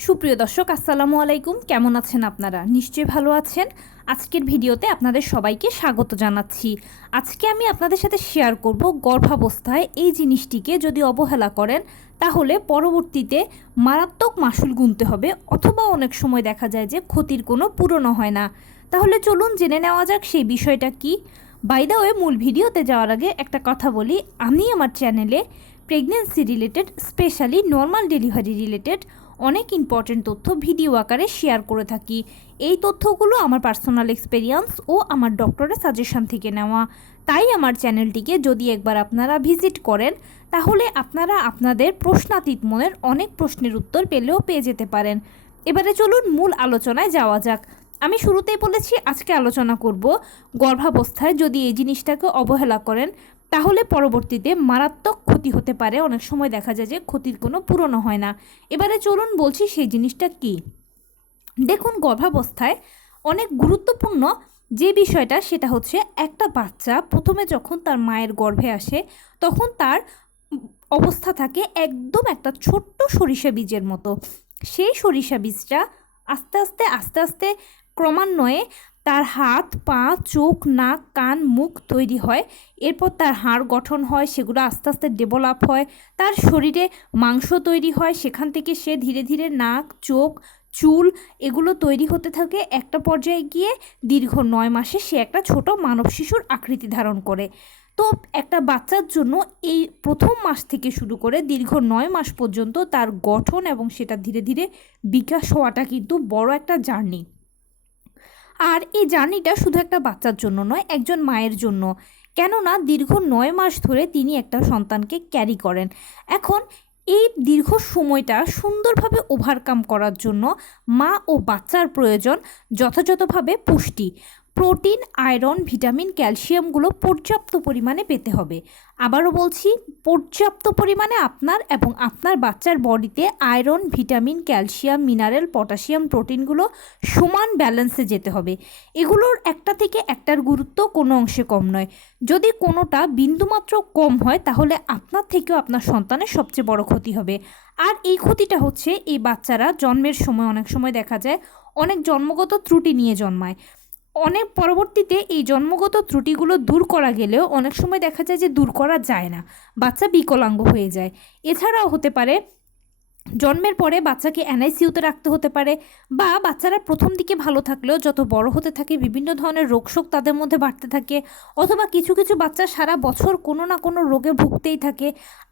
সুপ্রিয় দর্শক, আসসালামু আলাইকুম। কেমন আছেন আপনারা? নিশ্চয়ই ভালো আছেন। আজকের ভিডিওতে আপনাদের সবাইকে স্বাগত জানাচ্ছি। আজকে আমি আপনাদের সাথে শেয়ার করব গর্ভাবস্থায় এই জিনিসটিকে যদি অবহেলা করেন তাহলে পরবর্তীতে মারাত্মক মাসুল গুনতে হবে, অথবা অনেক সময় দেখা যায় যে ক্ষতির কোনো পূরণও হয় না। তাহলে চলুন জেনে নেওয়া যাক সেই বিষয়টা কি। বাই দ্য ওয়ে, মূল ভিডিওতে যাওয়ার আগে একটা কথা বলি, আমি আমার চ্যানেলে pregnancy related, specially normal delivery related অনেক ইম্পর্টেন্ট তথ্য ভিডিও আকারে শেয়ার করে থাকি। এই তথ্যগুলো আমার পার্সোনাল এক্সপেরিয়েন্স ও আমার ডক্টরের সাজেশন থেকে নেওয়া। তাই আমার চ্যানেলটিকে যদি একবার আপনারা ভিজিট করেন তাহলে আপনারা আপনাদের প্রশ্নাতীত মনের অনেক প্রশ্নের উত্তর পেয়ে যেতে পারেন। এবারে চলুন মূল আলোচনায় যাওয়া যাক। আমি শুরুতেই বলেছি আজকে আলোচনা করব গর্ভাবস্থায় যদি এই জিনিসটাকে অবহেলা করেন তাহলে পরবর্তীতে মারাত্মক ক্ষতি হতে পারে। অনেক সময় দেখা যায় যে ক্ষতির কোনো পূরণও হয় না। এবারে চলুন বলছি সেই জিনিসটা কি। দেখুন, গর্ভাবস্থায় অনেক গুরুত্বপূর্ণ যে বিষয়টা সেটা হচ্ছে একটা বাচ্চা প্রথমে যখন তার মায়ের গর্ভে আসে তখন তার অবস্থা থাকে একদম একটা ছোট্ট সরিষা বীজের মতো। সেই সরিষা বীজটা আস্তে আস্তে আস্তে আস্তে ক্রমান্বয়ে তার হাত, পা, চোখ, নাক, কান, মুখ তৈরি হয়। এরপর তার হাড় গঠন হয়, সেগুলো আস্তে আস্তে ডেভেলপ হয়। তার শরীরে মাংস তৈরি হয়, সেখান থেকে সে ধীরে ধীরে নাক, চোখ, চুল এগুলো তৈরি হতে থাকে। একটা পর্যায়ে গিয়ে দীর্ঘ 9 মাসে সে একটা ছোট মানব শিশুর আকৃতি ধারণ করে। তো একটা বাচ্চার জন্য এই প্রথম মাস থেকে শুরু করে দীর্ঘ 9 মাস পর্যন্ত তার গঠন এবং সেটা ধীরে ধীরে বিকাশ হওয়াটা কিন্তু বড় একটা জার্নি। আর এই জার্নিটা শুধু একটা বাচ্চার জন্য নয়, একজন মায়ের জন্য। কেননা দীর্ঘ 9 মাস ধরে তিনি একটা সন্তানকে ক্যারি করেন। এখন এই দীর্ঘ সময়টা সুন্দরভাবে ওভারকাম করার জন্য মা ও বাচ্চার প্রয়োজন যথাযথভাবে পুষ্টি, প্রোটিন, আয়রন, ভিটামিন, ক্যালসিয়ামগুলো পর্যাপ্ত পরিমাণে পেতে হবে। আবারও বলছি, পর্যাপ্ত পরিমাণে আপনার এবং আপনার বাচ্চার বডিতে iron, vitamin, calcium, mineral, potassium, প্রোটিনগুলো সমান ব্যালেন্সে যেতে হবে। এগুলোর একটা থেকে একটার গুরুত্ব কোনো অংশে কম নয়। যদি কোনোটা বিন্দুমাত্র কম হয় তাহলে আপনার থেকেও আপনার সন্তানের সবচেয়ে বড় ক্ষতি হবে। আর এই ক্ষতিটা হচ্ছে এই বাচ্চারা জন্মের সময় অনেক সময় দেখা যায় অনেক জন্মগত ত্রুটি নিয়ে জন্মায়। অনেক পরবর্তীতে এই জন্মগত ত্রুটিগুলো দূর করা গেলেও অনেক সময় দেখা যায় যে দূর করা যায় না, বাচ্চা বিকলাঙ্গ হয়ে যায়। এছাড়াও হতে পারে জন্মের পরে বাচ্চাকে এনআইসিইউতে রাখতে হতে পারে, বা বাচ্চারা প্রথম দিকে ভালো থাকলেও যত বড় হতে থাকে বিভিন্ন ধরনের রোগশোক তাদের মধ্যে বাড়তে থাকে, অথবা কিছু কিছু বাচ্চা সারা বছর কোনো না কোনো রোগে ভুগতেই থাকে।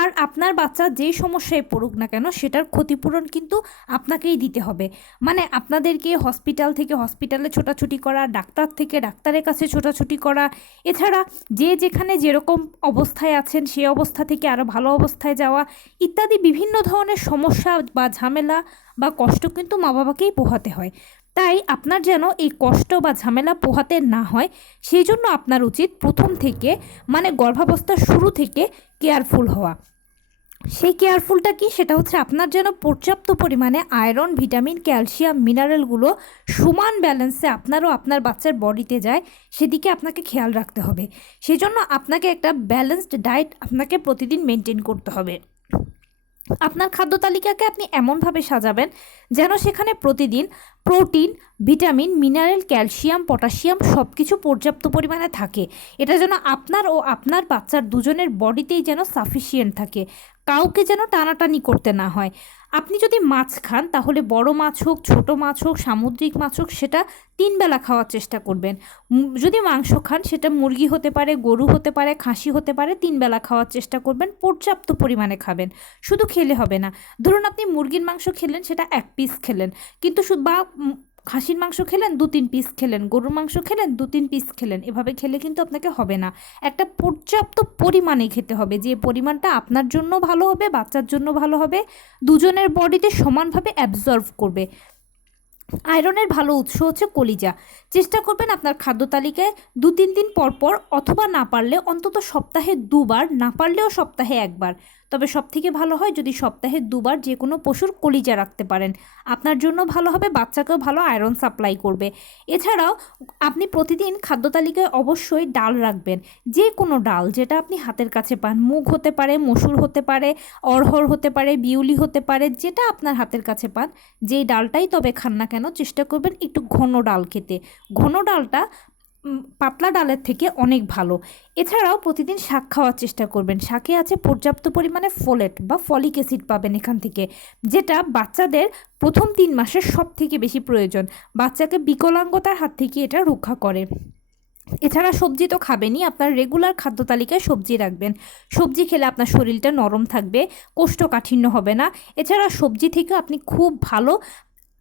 আর আপনার বাচ্চা যেই সমস্যায় পড়ুক না কেন সেটার ক্ষতিপূরণ কিন্তু আপনাকেই দিতে হবে। মানে আপনাদেরকে হসপিটাল থেকে হসপিটালে ছোটাছুটি করা, ডাক্তার থেকে ডাক্তারের কাছে ছোটাছুটি করা, এছাড়া যে যেখানে যেরকম অবস্থায় আছেন সেই অবস্থা থেকে আরও ভালো অবস্থায় যাওয়া ইত্যাদি বিভিন্ন ধরনের সমস্যা বা ঝামেলা বা কষ্ট কিন্তু মা বাবাকেই পোহাতে হয়। তাই আপনার যেন এই কষ্ট বা ঝামেলা পোহাতে না হয় সেই জন্য আপনার উচিত প্রথম থেকে, মানে গর্ভাবস্থার শুরু থেকে কেয়ারফুল হওয়া। সেই কেয়ারফুলটা কি? সেটা হচ্ছে আপনার যেন পর্যাপ্ত পরিমাণে আয়রন, ভিটামিন, ক্যালসিয়াম, মিনারেলগুলো সমান ব্যালেন্সে আপনারও আপনার বাচ্চার বডিতে যায়, সেদিকে আপনাকে খেয়াল রাখতে হবে। সেজন্য আপনাকে একটা ব্যালেন্সড ডায়েট আপনাকে প্রতিদিন মেনটেন করতে হবে। আপনার খাদ্য তালিকাকে আপনি এমনভাবে সাজাবেন যেন সেখানে প্রতিদিন protein, vitamin, mineral, calcium, potassium সব কিছু পর্যাপ্ত পরিমাণে থাকে। এটা যেন আপনার ও আপনার বাচ্চার দুজনের বডিতেই যেন সাফিসিয়েন্ট থাকে, কাউকে যেন টানাটানি করতে না হয়। আপনি যদি মাছ খান তাহলে বড় মাছ হোক, ছোট মাছ হোক, সামুদ্রিক মাছ হোক, সেটা 3 বেলা খাওয়ার চেষ্টা করবেন। যদি মাংস খান সেটা মুরগি হতে পারে, গরু হতে পারে, খাসি হতে পারে, 3 বেলা খাওয়ার চেষ্টা করবেন, পর্যাপ্ত পরিমাণে খাবেন। শুধু খেলে হবে না। ধরুন আপনি মুরগির মাংস খেলেন, সেটা 1 পিস খেলেন, কিন্তু বা খাসির মাংস খেলেন 2-3 পিস খেলেন, গরুর মাংস খেলেন 2-3 পিস খেলেন, এভাবে খেলে কিন্তু আপনাকে হবে না। একটা পর্যাপ্ত পরিমাণে খেতে হবে, যে পরিমাণটা আপনার জন্য ভালো হবে, বাচ্চার জন্য ভালো হবে, দুজনের বডিতে সমানভাবে অ্যাবজর্ব করবে। আয়রনের ভালো উৎস হচ্ছে কলিজা। চেষ্টা করবেন আপনার খাদ্য তালিকায় 2-3 দিন পর পর, অথবা না পারলে অন্তত সপ্তাহে 2 বার, না পারলেও সপ্তাহে 1 বার তবে সবথেকে ভালো হয় যদি সপ্তাহে 2বার যে কোনো পশুর কলিজা রাখতে পারেন। আপনার জন্য ভালো হবে, বাচ্চাকেও ভালো আয়রন সাপ্লাই করবে। এছাড়াও আপনি প্রতিদিন খাদ্য তালিকায় অবশ্যই ডাল রাখবেন, যে কোনো ডাল যেটা আপনি হাতের কাছে পান। মুগ হতে পারে, মসুর হতে পারে, অড়হর হতে পারে, বিউলি হতে পারে, যেটা আপনার হাতের কাছে পান যেই ডালটাই তবে খান না কেন চেষ্টা করবেন একটু ঘন ডাল খেতে। ঘন ডালটা পাতলা ডালের থেকে অনেক ভালো। এছাড়াও প্রতিদিন শাক খাওয়ার চেষ্টা করবেন। শাকে আছে পর্যাপ্ত পরিমাণে ফোলেট বা ফলিক অ্যাসিড পাবেন এখান থেকে, যেটা বাচ্চাদের প্রথম 3 মাসের সব থেকে বেশি প্রয়োজন। বাচ্চাকে বিকলাঙ্গতার হাত থেকে এটা রক্ষা করে। এছাড়া সবজি তো খাবেনই, আপনার রেগুলার খাদ্য তালিকায় সবজি রাখবেন। সবজি খেলে আপনার শরীরটা নরম থাকবে, কোষ্ঠকাঠিন্য হবে না। এছাড়া সবজি থেকে আপনি খুব ভালো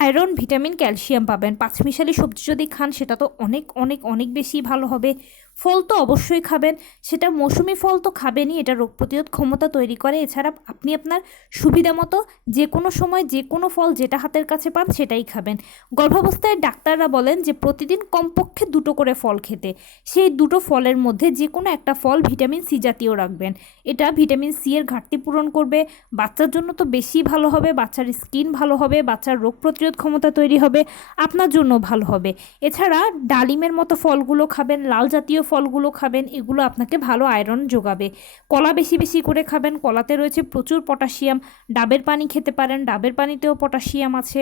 আয়রন, ভিটামিন, ক্যালসিয়াম পাবেন। পাঁচমিশালি সবজি যদি খান সেটা তো অনেক অনেক অনেক বেশি ভালো হবে। ফল তো অবশ্যই খাবেন, সেটা মৌসুমি ফল তো খাবেনই, এটা রোগ প্রতিরোধ ক্ষমতা তৈরি করে। এছাড়া আপনি আপনার সুবিধা মতো যে কোনো সময় যে কোনো ফল যেটা হাতের কাছে পান সেটাই খাবেন। গর্ভাবস্থায় ডাক্তাররা বলেন যে প্রতিদিন কমপক্ষে 2টো করে ফল খেতে। সেই 2টো ফলের মধ্যে যে কোনো একটা ফল ভিটামিন সি জাতীয় রাখবেন। এটা ভিটামিন সি এর ঘাটতি পূরণ করবে। বাচ্চার জন্য তো বেশি ভালো হবে, বাচ্চার স্কিন ভালো হবে, বাচ্চার রোগ প্রতিরোধ ক্ষমতা তৈরি হবে, আপনার জন্য ভালো হবে। এছাড়া ডালিমের মতো ফলগুলো খাবেন, লাল জাতীয় ফলগুলো খাবেন, এগুলো আপনাকে ভালো আয়রন যোগাবে। কলা বেশি বেশি করে খাবেন, কলাতে রয়েছে প্রচুর পটাশিয়াম। ডাবের পানি খেতে পারেন, ডাবের পানিতেও পটাশিয়াম আছে।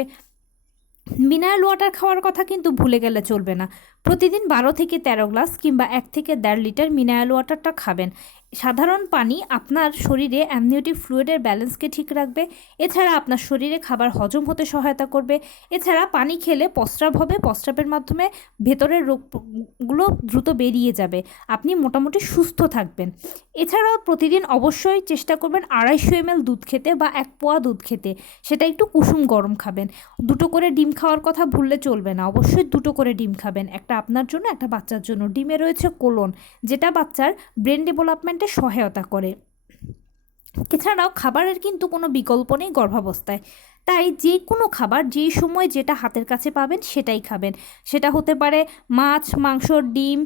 মিনারেল ওয়াটার খাওয়ার কথা কিন্তু ভুলে গেলে চলবে না। প্রতিদিন 12 থেকে 13 গ্লাস কিংবা 1 থেকে 1.5 লিটার মিনারেল ওয়াটারটা খাবেন। সাধারণ পানি আপনার শরীরে অ্যামনিওটিক ফ্লুইডের ব্যালেন্সকে ঠিক রাখবে। এছাড়া আপনার শরীরে খাবার হজম হতে সহায়তা করবে। এছাড়া পানি খেলে প্রস্রাব হবে, প্রস্রাবের মাধ্যমে ভেতরের রোগগুলো দ্রুত বেরিয়ে যাবে, আপনি মোটামুটি সুস্থ থাকবেন। এছাড়াও প্রতিদিন অবশ্যই চেষ্টা করবেন 250 ml দুধ খেতে বা 1 পোয়া দুধ খেতে। সেটা একটু কুসুম গরম খাবেন। 2টো করে ডিম খাওয়ার কথা ভুললে চলবে না, অবশ্যই 2টো করে ডিম খাবেন, একটা আপনার জন্য একটা বাচ্চার জন্য। ডিমে রয়েছে কোলন, যেটা বাচ্চার ব্রেন ডেভেলপমেন্টে সহায়তা করে। এছাড়াও খাবারের কিন্তু কোনো বিকল্প নেই গর্ভাবস্থায়, তাই যে কোনো খাবার যেই সময় যেটা হাতের কাছে পাবেন সেটাই খাবেন। সেটা হতে পারে মাছ, মাংস, ডিম,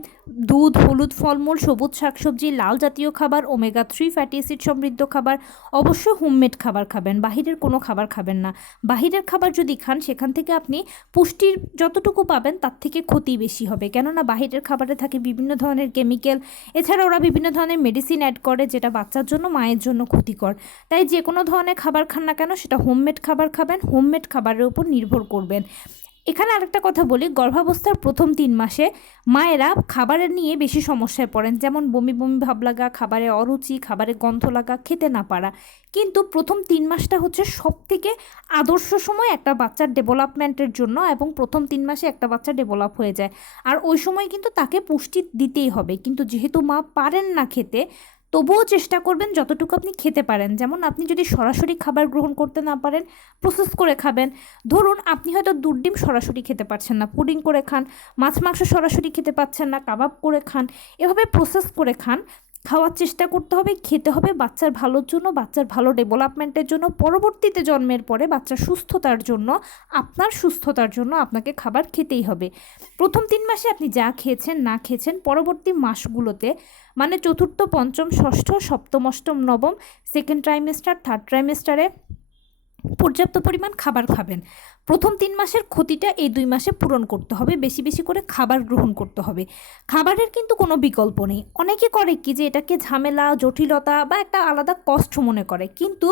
দুধ, হলুদ ফলমূল, সবুজ শাকসবজি, লাল জাতীয় খাবার, ওমেগা 3 ফ্যাটি অ্যাসিড সমৃদ্ধ খাবার। অবশ্যই হোমমেড খাবার খাবেন, বাহিরের কোনো খাবার খাবেন না। বাহিরের খাবার যদি খান সেখান থেকে আপনি পুষ্টির যতটুকু পাবেন তার থেকে ক্ষতি বেশি হবে, কেননা বাহিরের খাবারে থাকে বিভিন্ন ধরনের কেমিক্যাল। এছাড়া ওরা বিভিন্ন ধরনের মেডিসিন অ্যাড করে, যেটা বাচ্চার জন্য, মায়ের জন্য ক্ষতিকর। তাই যে কোনো ধরনের খাবার খান না কেন সেটা হোমমেড খাবার খাবেন, হোমমেড খাবারের উপর নির্ভর করবেন। এখানে আরেকটা কথা বলি, গর্ভাবস্থার প্রথম 3 মাসে মায়েরা খাবারের নিয়ে বেশি সমস্যায় পড়েন, যেমন বমি বমি ভাব লাগা, খাবারে অরুচি, খাবারে গন্ধ লাগা, খেতে না পারা। কিন্তু প্রথম 3 মাসটা হচ্ছে সবথেকে আদর্শ সময় একটা বাচ্চার ডেভেলপমেন্টের জন্য, এবং প্রথম 3 মাসে একটা বাচ্চা ডেভেলপ হয়ে যায়। আর ওই সময় কিন্তু তাকে পুষ্টি দিতেই হবে, কিন্তু যেহেতু মা পারেন না খেতে, তবুও চেষ্টা করবেন যতটুকু আপনি খেতে পারেন। যেমন আপনি যদি সরাসরি খাবার গ্রহণ করতে না পারেন, প্রসেস করে খাবেন। ধরুন আপনি হয়তো দুধ ডিম সরাসরি খেতে পারছেন না, পুডিং করে খান। মাছ মাংস সরাসরি খেতে পাচ্ছেন না, কাবাব করে খান। এভাবে প্রসেস করে খান। খাওয়ার চেষ্টা করতে হবে, খেতে হবে বাচ্চার ভালোর জন্য, বাচ্চার ভালো ডেভেলপমেন্টের জন্য, পরবর্তীতে জন্মের পরে বাচ্চার সুস্থতার জন্য, আপনার সুস্থতার জন্য আপনাকে খাবার খেতেই হবে। প্রথম 3 মাসে আপনি যা খেয়েছেন না খেয়েছেন, পরবর্তী মাসগুলোতে মানে চতুর্থ, পঞ্চম, ষষ্ঠ, সপ্তম, অষ্টম, নবম, সেকেন্ড ট্রাইমেস্টার, থার্ড ট্রাইমেস্টারে পর্যাপ্ত পরিমাণ খাবার খাবেন। প্রথম 3 মাসের ক্ষতিটা এই 2 মাসে পূরণ করতে হবে, বেশি বেশি করে খাবার গ্রহণ করতে হবে। খাবারের কিন্তু কোনো বিকল্প নেই। অনেকে করে কি যে এটাকে ঝামেলা, জটিলতা বা একটা আলাদা কষ্ট মনে করে, কিন্তু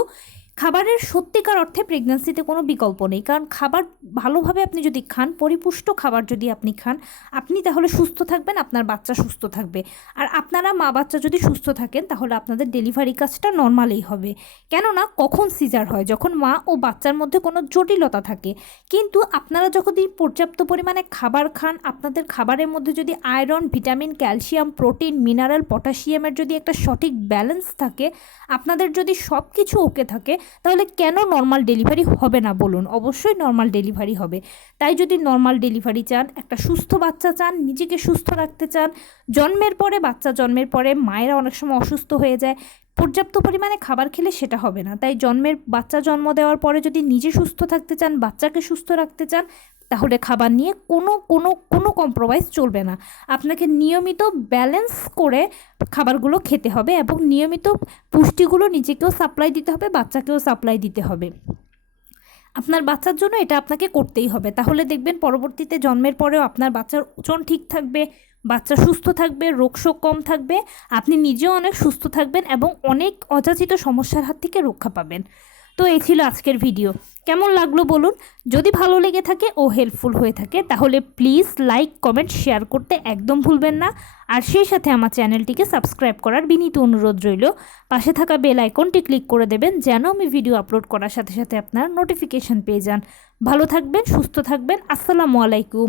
খাবারের সত্যিকার অর্থে প্রেগন্যান্সিতে কোনো বিকল্প নেই। কারণ খাবার ভালোভাবে আপনি যদি খান, পরিপুষ্ট খাবার যদি আপনি খান, আপনি তাহলে সুস্থ থাকবেন, আপনার বাচ্চা সুস্থ থাকবে। আর আপনারা মা বাচ্চা যদি সুস্থ থাকেন তাহলে আপনাদের ডেলিভারি কাজটা নর্মালেই হবে। কেননা কখন সিজার হয়, যখন মা ও বাচ্চার মধ্যে কোনো জটিলতা থাকে। কিন্তু আপনারা যখন পর্যাপ্ত পরিমাণে খাবার খান, আপনাদের খাবারের মধ্যে যদি iron, vitamin, calcium, protein, mineral, পটাশিয়ামের যদি একটা সঠিক ব্যালেন্স থাকে, আপনাদের যদি সব কিছু ওকে থাকে, তাহলে কেন নর্মাল ডেলিভারি হবে না বলুন? অবশ্যই নর্মাল ডেলিভারি হবে। তাই যদি নর্মাল ডেলিভারি চান, একটা সুস্থ বাচ্চা চান, নিজেকে সুস্থ রাখতে চান, জন্মের পরে, বাচ্চা জন্মের পরে মায়েরা অনেক সময় অসুস্থ হয়ে যায়, পর্যাপ্ত পরিমাণে খাবার খেলে সেটা হবে না। তাই বাচ্চা জন্ম দেওয়ার পরে যদি নিজে সুস্থ থাকতে চান, বাচ্চাকে সুস্থ রাখতে চান, তাহলে খাবার নিয়ে কোনো কম্প্রোমাইজ চলবে না। আপনাকে নিয়মিত ব্যালেন্স করে খাবারগুলো খেতে হবে এবং নিয়মিত পুষ্টিগুলো নিজেকেও সাপ্লাই দিতে হবে, বাচ্চাকেও সাপ্লাই দিতে হবে। আপনার বাচ্চার জন্য এটা আপনাকে করতেই হবে। তাহলে দেখবেন পরবর্তীতে জন্মের পরেও আপনার বাচ্চার ওজন ঠিক থাকবে, বাচ্চা সুস্থ থাকবে, রোগশোক কম থাকবে, আপনি নিজেও অনেক সুস্থ থাকবেন এবং অনেক অযাচিত সমস্যার হাত থেকে রক্ষা পাবেন। তো এই ছিল আজকের ভিডিও। কেমন লাগলো বলুন। যদি ভালো লেগে থাকে ও হেল্পফুল হয়ে থাকে তাহলে প্লিজ লাইক, কমেন্ট, শেয়ার করতে একদম ভুলবেন না। আর সেই সাথে আমার চ্যানেলটিকে সাবস্ক্রাইব করার বিনীত অনুরোধ রইল। পাশে থাকা বেল আইকনটি ক্লিক করে দেবেন যেন আমি ভিডিও আপলোড করার সাথে সাথে আপনার নোটিফিকেশন পেয়ে যান। ভালো থাকবেন, সুস্থ থাকবেন। আসসালামু আলাইকুম।